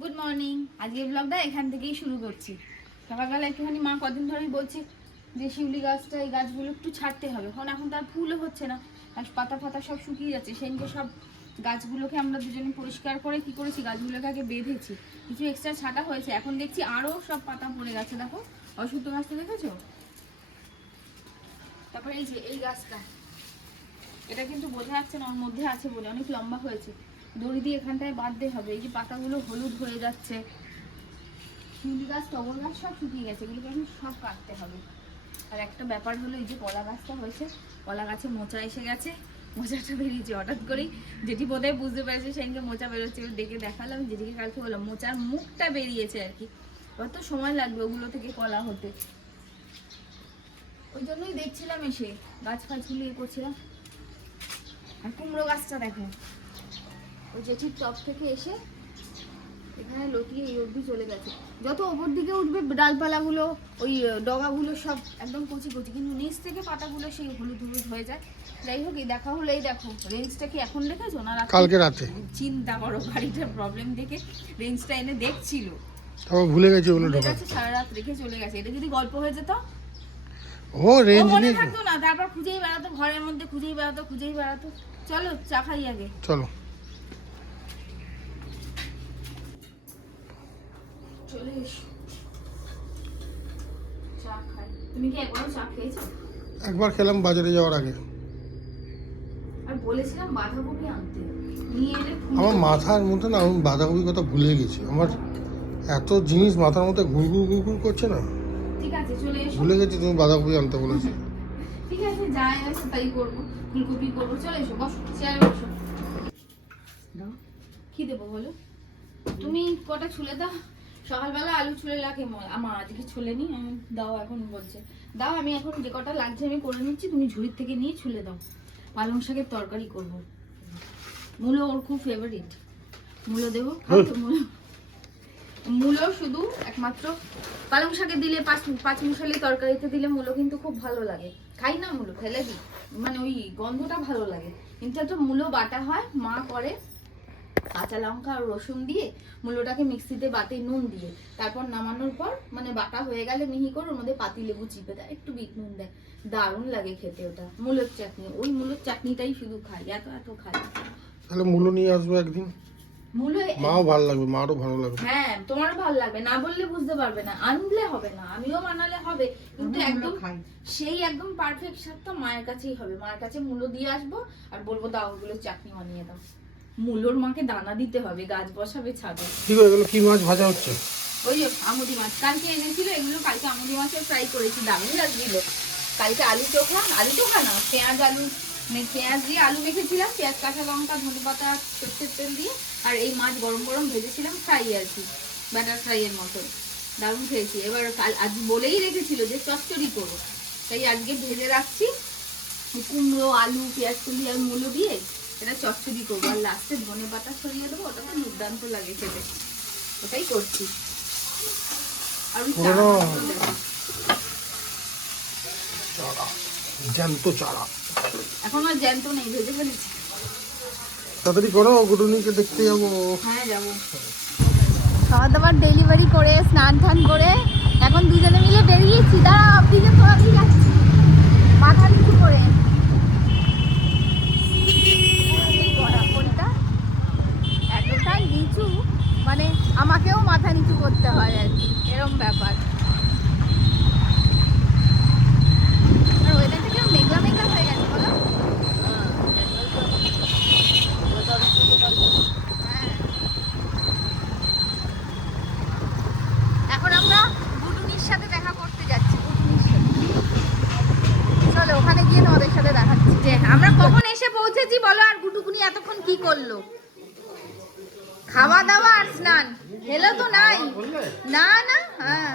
Good morning. আজকের ব্লগটা এখান থেকেই শুরু করছি। সকালবেলা একটুখানি মা কদিন ধরেই বলছে যে শিউলি গাছটা, এই গাছগুলো একটু ছাড়তে হবে, কারণ এখন তার ফুলও হচ্ছে না, আর পাতা ফাতা সব শুকিয়ে যাচ্ছে। সেদিনকে সব গাছগুলোকে আমরা দুজনে পরিষ্কার করে কি করেছি, গাছগুলোকে আগে বেঁধেছি, কিছু এক্সট্রা ছাটা হয়েছে। এখন দেখছি আরও সব পাতা পড়ে গেছে, দেখো অশুদ্ধ গাছটা দেখেছো। তারপরে এই যে এই গাছটা, এটা কিন্তু বোঝা যাচ্ছে না ওর মধ্যে আছে বলে, অনেক লম্বা হয়েছে, দড়ি দিয়ে এখানটায় বাঁধতে হবে। এই যে পাতাগুলো হলুদ হয়ে যাচ্ছে, শিউলি গাছ, টগর গাছ সব শুকিয়ে গেছে, এগুলোকে এখন সব কাটতে হবে। আর একটা ব্যাপার হলো, এই যে কলা গাছটা হয়েছে, কলা গাছে মোচা এসে গেছে, মোচাটা বেরিয়েছে হঠাৎ করেই। যেটি বোধহয় বুঝতে পেরেছে সেদিনকে মোচা বেরোচ্ছে, ডেকে দেখালাম। যেটিকে কালকে বললাম মোচার মুখটা বেরিয়েছে আর কি, এবার তো সময় লাগবে ওগুলো থেকে কলা হতে। ওই জন্যই দেখছিলাম এসে গাছ ফাছগুলো ইয়ে করছিলাম। আর কুমড়ো গাছটা দেখো, ওই জেঠির টপ থেকে এসে এখানে লতিয়ে এই অবধি চলে গেছে। যত ওপর দিকে উঠবে ডালপালাগুলো, ওই ডগাগুলো সব একদম কচি কচি, কিন্তু নিচ থেকে পাতাগুলো সেই হলুদ হলুদ হয়ে যায়। যাই হোক, এই দেখা হলো, এই দেখো রেঞ্জটা কি এখন দেখেছো না কালকে রাতে? চিন্তা করো, গাড়িটার প্রবলেম দেখে রেঞ্জটা এনে দেখছিল, তারপর ভুলে গেছে ওগুলো ঢোকা, সারা রাত রেখে চলে গেছে। এটা যদি গল্প হয়ে যেত, ও রেঞ্জ মনে নেই থাকতো না, তারপর খুঁজেই বেড়াতো ঘরের মধ্যে, খুঁজেই বেড়াতো। চলো চা খাই আগে, চলো। চলে এসো চা খাই। তুমি কি একবারও চা খেয়েছো? একবার খেলাম বাজারে যাওয়ার আগে। আর বলেছিলাম বাঁধাকপি আনতে, নিয়ে এলে আমার মাথার মধ্যে না, আমি বাঁধাকপির কথা ভুলে গেছি। আমার এত জিনিস মাথার মধ্যে ঘুরঘুর করছে না, ঠিক আছে চলে এসো। ভুলে গেছি তুমি বাঁধাকপি আনতে বলেছি। ঠিক আছে, যাই আছে তাই করবো, ফুলকপি করবো। চলে এসো, বসো চেয়ারে বসো। দাও, কি দেবো বলো? তুমি কটা ছুলে দাও। সকালবেলা আলু ছুলে লাগে, আমার আজকে ছুলে নি, আমি দাও এখন বলছে দাও, আমি এখন যে কটা লাগছে আমি করে নিচ্ছি, তুমি ঝুড়ির থেকে নিয়ে ছুলে দাও। পালং শাকের তরকারি করবো, মূলো ওর খুব ফেভারিট। মূলো দেবো, খাও তো মূলো। মূলো শুধু একমাত্র পালং শাকে দিলে, পাঁচ মশালি তরকারিতে দিলে মূলো কিন্তু খুব ভালো লাগে। খাই না মূলো, ফেলে দিই, মানে ওই গন্ধটা ভালো লাগে। কিন্তু একটা মূলো বাটা হয়, মা করে কাঁচা লঙ্কা আর রসুন দিয়ে মূলোটাকে মিক্সিতে বাটে নুন দিয়ে, তারপর নামানোর পর মানে বাটা হয়ে গেলে মিহি করে ওর মধ্যে পাতি লেবু চিপে দেয়, একটু বিট নুন দেয়, দারুণ লাগে খেতে ওটা। মূলোর চাটনি, ওই মূলোর চাটনিটাই শুধু খাই, এত খাই। তাহলে মূলো নিয়ে আসবো একদিন, মূলো মাও ভালো লাগবে, মারও ভালো লাগবে। হ্যাঁ, তোমারও ভালো লাগবে, না বললে বুঝতে পারবে না, আনলে হবে না, আমিও বানালে হবে, কিন্তু একদম সেই একদম পারফেক্ট স্বাদটা মায়ের কাছেই হবে। মায়ের কাছে মূলো দিয়ে আসবো আর বলবো দাও ওগুলো চাটনি বানিয়ে দাও। মূলোর মাকে দানা দিতে হবে, গাছ বসাবে ছাদে। কি করে এগুলো, কি মাছ ভাজা হচ্ছে? ওই যে আমুদি মাছ কালকে এনেছিল, এগুলো কালকে আমুদি মাছের ফ্রাই করেছি, দারুণ লাগছিল। কালকে আলু চোখা না, পেঁয়াজ আলু, পেঁয়াজ দিয়ে আলু মেখেছিলাম, পেঁয়াজ কাঁচা লঙ্কা ধনে পাতা সর্ষের তেল দিয়ে, আর এই মাছ গরম গরম ভেজেছিলাম, ফ্রাই আর কি, ব্যাটার ফ্রাইয়ের মতো, দারুণ খেয়েছি। এবার আজ বলেই রেখেছিল যে চচ্চড়ি করো, তাই আজকে ভেজে রাখছি কুমড়ো আলু পেঁয়াজ কুলি আর মূলো দিয়ে এটা চচ্চড়ি করবো, আর লাস্টে ধনে পাতা ছড়িয়ে দেবো, ওটা তো দুর্দান্ত লাগে খেতে, ওটাই করছি। আর ওই জ্যান্ত চারা, এখন আর জ্যান্ত নেই, ভেজে ফেলেছি। তাড়াতাড়ি করো, গুটুনিকে দেখতে যাবো। হ্যাঁ যাবো। খাওয়া দাওয়ার ডেলিভারি করে স্নান টান করে এখন দুজনে মিলে বেরিয়েছি। দাঁড়া, অফিসে পড়াতেই যাচ্ছি মাথা নিচু করে। এতটা নিচু মানে আমাকেও মাথা নিচু করতে হয় আর কি, এরম ব্যাপার। আর ওয়েদারটা কেমন মেঘলা মেঘলা হয়ে গেছে বলো? হ্যাঁ, এখন আমরা গুডুনির সাথে দেখা করতে যাচ্ছি, গুডুনির সাথে। চলো ওখানে গিয়ে তোমাদের সাথে দেখাচ্ছি যে আমরা কখন এসে পৌঁছেছি বলো, আর গুডুকুনি এতক্ষণ কি করলো। খাওয়া দাওয়া আর স্নান, হেলো তো নাই, না না। হ্যাঁ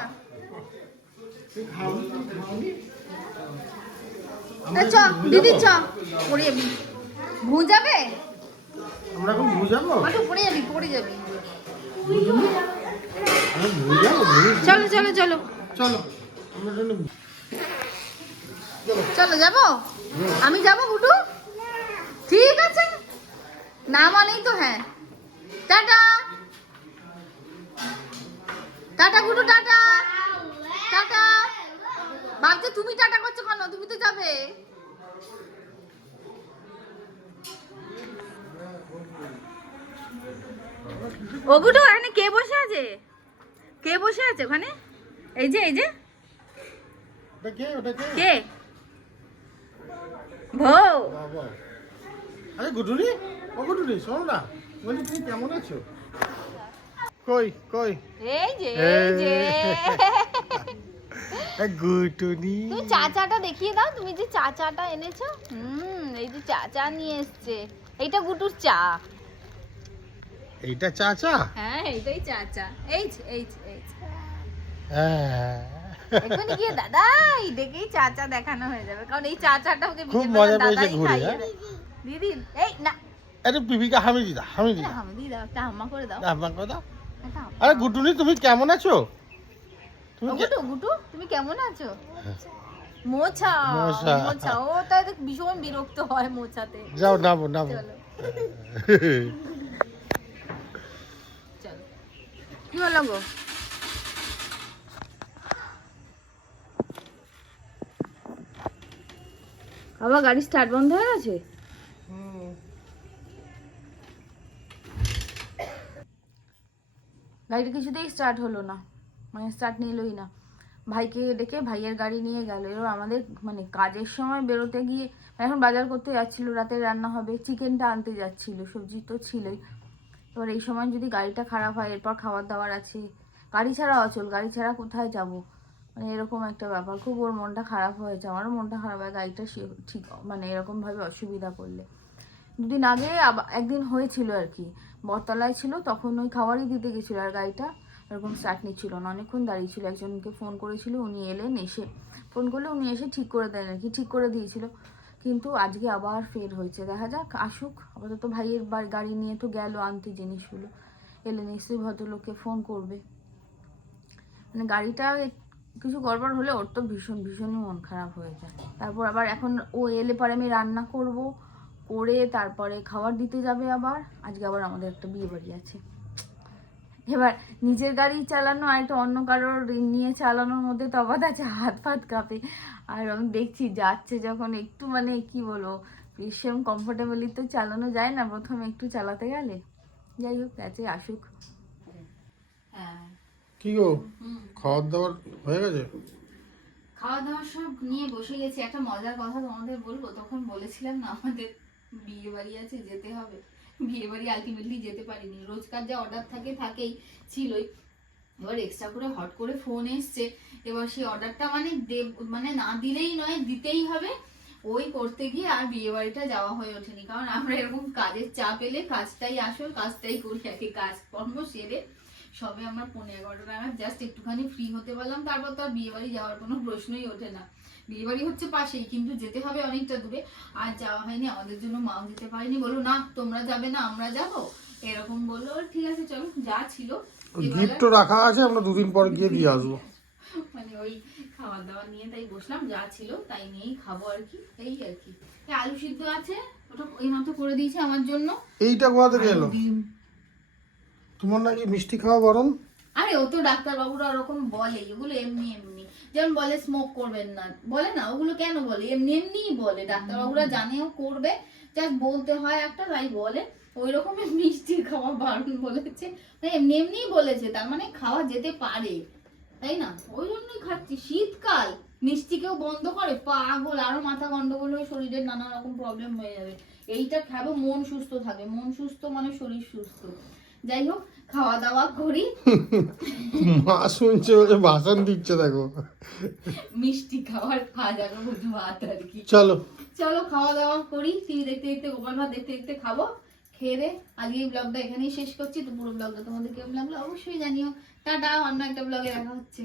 চ দিদি, চ পড়ে যাবি, ভুঁজাবে, আমরা এখন বুঝাবো, পড়ে যাবি পড়ে যাবি। চলো চলো চলো চলো চলো, যাবো আমি যাবো গুডু, ঠিক আছে, না মানেই তো হ্যাঁ, টাটা। টাটা গুটু, টাটা টাটা। ভাবছে তুমি টাটা করছো কেন, তুমি তো যাবে। ও গুটু, এখানে কে বসে আছে? কে বসে আছে ওখানে? এই যে এই যে কে? বউ। আরে গুডুরি, ও গুডুরি শোনো না, বলি তুমি কেমন আছো? কই কই এই যে এই যে গুটুনি, তুমি চাচাটা দেখিয়ে দাও, তুমি যে চাচাটা এনেছো। এই যে চাচা নিয়ে এসছে, এইটা গুটুর চা। এইটা চাচা? হ্যাঁ এইটাই চাচা। এই যে, এই যে, এই যে। হ্যাঁ এখনই গিয়ে দাদা এই দেখেই চাচা দেখানো হয়ে যাবে, কারণ এই চাচাটা ওকে খুব বিকেল মজা বেলা পেয়েছে দাদাই ঘুরে, খাইয়ে হ্যাঁ? দেয়। দিদি এই না, আরে বিবিকা হামি দাও, হামি দাও, হামি দাও, একটা হাম্মা করে দাও। আমার কথা। একটা হাম্মা। আরে গুটুনি তুমি কেমন আছো? তুমি ও গুটু, গুটু তুমি কেমন আছো? মোছা মোছা। মোছা, ও তাই ভীষণ বিরক্ত হয় মোছাতে। যাও নামো নামো। চলো চলো। কি হলো গো? আবার গাড়ি স্টার্ট বন্ধ হয়ে গেছে। গাড়িটা কিছুতেই স্টার্ট হলো না, মানে স্টার্ট নিলই না। ভাইকে ডেকে ভাইয়ের গাড়ি নিয়ে গেল। এবার আমাদের মানে কাজের সময় বেরোতে গিয়ে, এখন বাজার করতে যাচ্ছিল, রাতে রান্না হবে, চিকেনটা আনতে যাচ্ছিল, সবজি তো ছিলই। এবার এই সময় যদি গাড়িটা খারাপ হয়, এরপর খাবার দাবার আছে, গাড়ি ছাড়া অচল, গাড়ি ছাড়া কোথায় যাব, মানে এরকম একটা ব্যাপার। খুব ওর মনটা খারাপ হয়েছে, আমারও মনটা খারাপ হয় গাড়িটা ঠিক মানে এরকমভাবে অসুবিধা করলে। দুদিন আগে একদিন হয়েছিল আর কি, বটতলায় ছিল, তখন ওই খাবারই দিতে গেছিলো, আর গাড়িটা এরকম স্টার্ট নিচ্ছিল না, অনেকক্ষণ দাঁড়িয়ে ছিল। একজনকে ফোন করেছিল, উনি এলেন, এসে ফোন করলে উনি এসে ঠিক করে দেন আর কি, ঠিক করে দিয়েছিল। কিন্তু আজকে আবার ফের হয়েছে, দেখা যাক আসুক। আপাতত ভাইয়ের গাড়ি নিয়ে তো গেল আনতে জিনিসগুলো, এলে নিশ্চয়ই ভদ্রলোককে ফোন করবে। মানে গাড়িটা কিছু গড়বড় হলে ওর তো ভীষণই মন খারাপ হয়ে যায়। তারপর আবার এখন ও এলে পরে আমি রান্না করব, করে তারপরে খাবার দিতে যাবে আবার। আজকে আবার আমাদের একটা বিয়ে বাড়ি আছে। এবার নিজের গাড়ি চালানো আর একটা অন্য কারোর নিয়ে চালানোর মধ্যে তফাৎ আছে, হাত ফাত কাঁপে। আর আমি দেখছি যাচ্ছে যখন, একটু মানে কি বলবো, ভীষণ কমফোর্টেবলি তো চালানো যায় না প্রথমে একটু চালাতে গেলে। যাই হোক, আছে আসুক। হ্যাঁ কি গো, খাওয়ার দাওয়ার হয়ে গেছে? খাওয়া দাওয়া সব নিয়ে বসে গেছি। একটা মজার কথা তোমাদের বলবো, তখন বলেছিলাম না আমাদের বিয়ে বাড়ি আছে, যেতে হবে। বিয়ে বাড়ি আলটিমেটলি যেতে পারিনি, রোজকার যা অর্ডার থাকেই ছিলই। এবার এক্সট্রা করে হট করে ফোন এসছে, এবার সেই অর্ডারটা মানে না দিলেই নয়, দিতেই হবে। ওই করতে গিয়ে আর বিয়ে বাড়িটা যাওয়া হয়ে ওঠেনি, কারণ আমরা এরকম কাজের চাপ এলে কাজটাই আসল, কাজটাই করি আগে, কাজকর্ম সেরে সবে আমরা 11:30 নাগাদ জাস্ট একটুখানি ফ্রি হতে পারলাম। তারপর তো আর বিয়ে বাড়ি যাওয়ার কোনো প্রশ্নই ওঠে না। বিয়ে বাড়ি হচ্ছে পাশেই, কিন্তু যেতে হবে অনেকটা দূরে, আর যাওয়া হয়নি। আমাদের জন্য মাও যেতে পারেনি, বললো না তোমরা যাবে না আমরা যাব, এরকম বললো। ঠিক আছে চলো, যা ছিল গিফটও রাখা আছে, আমরা দুদিন পর গিয়ে দিয়ে আসবো। মানে ওই খাওয়া দাওয়া নিয়ে তাই বসলাম, যা ছিল তাই নিয়েই খাবো আর কি, এই আর কি। আলু সিদ্ধ আছে, ওটা ওই মাত্র করে দিয়েছে আমার জন্য। এইটা কোথা থেকে এলো? তোমার নাকি মিষ্টি খাওয়া বারণ? আরে ও তো ডাক্তারবাবুরা ওরকম বলে, এগুলো এমনি এমনি, যেমন বলে স্মোক করবেন না, বলে না, ওগুলো কেন বলে? এমনি এমনিই বলে, ডাক্তারবাবুরা জানেও করবে, জাস্ট বলতে হয় একটা, তাই বলে। ওই রকমের মিষ্টি খাওয়া বারণ বলেছে, এমনি এমনিই বলেছে, তার মানে খাওয়া যেতে পারে, তাই না? ওই জন্যই খাচ্ছি। শীতকাল, মিষ্টি কেউ বন্ধ করে? পাগল, আরো মাথা গন্ডগোল হয়ে শরীরের নানা রকম প্রবলেম হয়ে যাবে। এইটা খাবো, মন সুস্থ থাকে, মন সুস্থ মানে শরীর সুস্থ। যাই হোক, খাওয়া দাওয়া করি। মা শুনছে বলে ভাষণ দিচ্ছে, দেখো। মিষ্টি খাওয়ার খাওয়া ভাত আর কি। চলো চলো খাওয়া দাওয়া করি, টিভি দেখতে দেখতে, গোপাল ভাত দেখতে দেখতে খাবো। খেয়ে দে আজকে এই ব্লগটা এখানেই শেষ করছি। তো পুরো ব্লগটা তোমাদের কেমন লাগলো অবশ্যই জানিও। টাটা, অন্য একটা ব্লগে দেখা হচ্ছে।